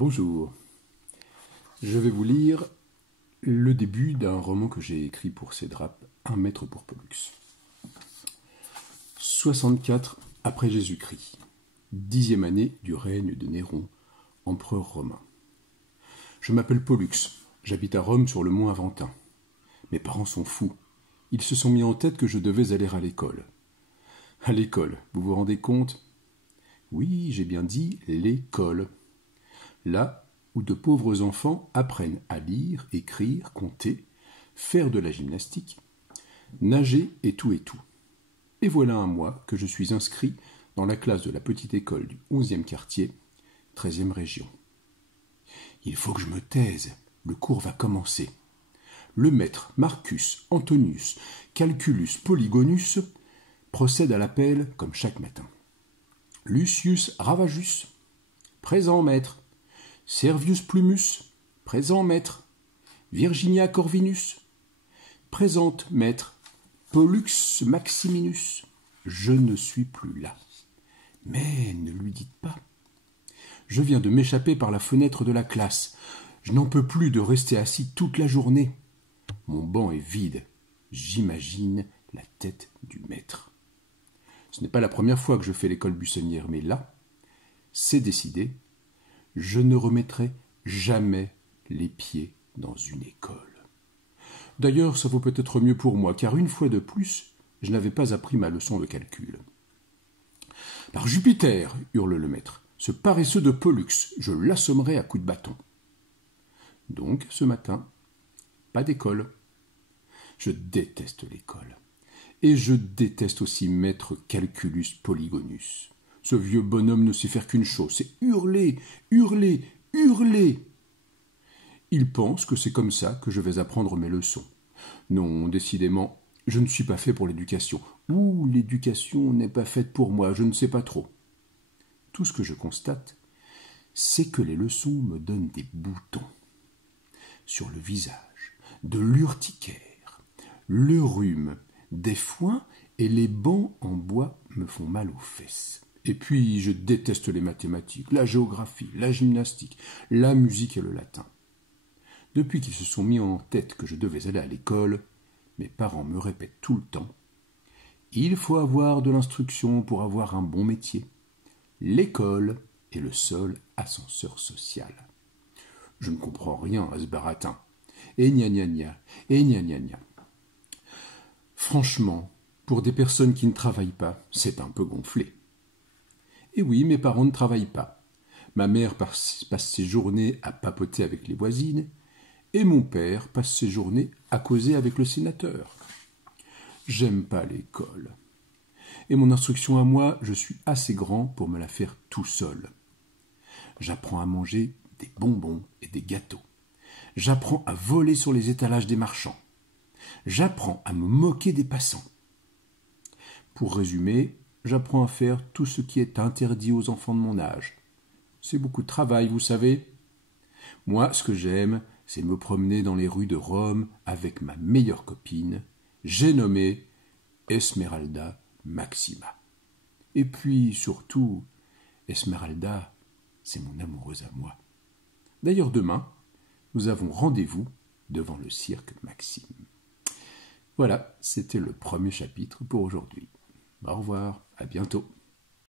Bonjour, je vais vous lire le début d'un roman que j'ai écrit pour Cédrap, Un maître pour Pollux. 64 après Jésus-Christ, 10e année du règne de Néron, empereur romain. Je m'appelle Pollux, j'habite à Rome sur le mont Aventin. Mes parents sont fous, ils se sont mis en tête que je devais aller à l'école. À l'école, vous vous rendez compte ? Oui, j'ai bien dit l'école. Là où de pauvres enfants apprennent à lire, écrire, compter, faire de la gymnastique, nager et tout et tout. Et voilà un mois que je suis inscrit dans la classe de la petite école du 11e quartier, 13e région. Il faut que je me taise, le cours va commencer. Le maître Marcus Antonius Calculus Polygonus procède à l'appel comme chaque matin. Lucius Ravajus, présent maître. Servius Plumus, présent maître. Virginia Corvinus, présente maître. Pollux Maximinus, je ne suis plus là. Mais ne lui dites pas. Je viens de m'échapper par la fenêtre de la classe. Je n'en peux plus de rester assis toute la journée. Mon banc est vide. J'imagine la tête du maître. Ce n'est pas la première fois que je fais l'école buissonnière, mais là, c'est décidé. Je ne remettrai jamais les pieds dans une école. D'ailleurs, ça vaut peut-être mieux pour moi, car une fois de plus, je n'avais pas appris ma leçon de calcul. Par Jupiter, hurle le maître, ce paresseux de Pollux, je l'assommerai à coups de bâton. Donc, ce matin, pas d'école. Je déteste l'école. Et je déteste aussi maître Calculus Polygonus. Ce vieux bonhomme ne sait faire qu'une chose, c'est hurler, hurler, hurler. Il pense que c'est comme ça que je vais apprendre mes leçons. Non, décidément, je ne suis pas fait pour l'éducation. Ou l'éducation n'est pas faite pour moi, je ne sais pas trop. Tout ce que je constate, c'est que les leçons me donnent des boutons sur le visage, de l'urticaire, le rhume, des foins et les bancs en bois me font mal aux fesses. Et puis, je déteste les mathématiques, la géographie, la gymnastique, la musique et le latin. Depuis qu'ils se sont mis en tête que je devais aller à l'école, mes parents me répètent tout le temps « Il faut avoir de l'instruction pour avoir un bon métier. L'école est le seul ascenseur social. » Je ne comprends rien à ce baratin. Et gna gna gna, et gna gna gna. Franchement, pour des personnes qui ne travaillent pas, c'est un peu gonflé. Et oui, mes parents ne travaillent pas. Ma mère passe ses journées à papoter avec les voisines, et mon père passe ses journées à causer avec le sénateur. J'aime pas l'école. Et mon instruction à moi, je suis assez grand pour me la faire tout seul. J'apprends à manger des bonbons et des gâteaux. J'apprends à voler sur les étalages des marchands. J'apprends à me moquer des passants. Pour résumer, j'apprends à faire tout ce qui est interdit aux enfants de mon âge. C'est beaucoup de travail, vous savez. Moi, ce que j'aime, c'est me promener dans les rues de Rome avec ma meilleure copine, j'ai nommé Esmeralda Maxima. Et puis, surtout, Esmeralda, c'est mon amoureuse à moi. D'ailleurs, demain, nous avons rendez-vous devant le cirque Maxime. Voilà, c'était le premier chapitre pour aujourd'hui. Au revoir, à bientôt.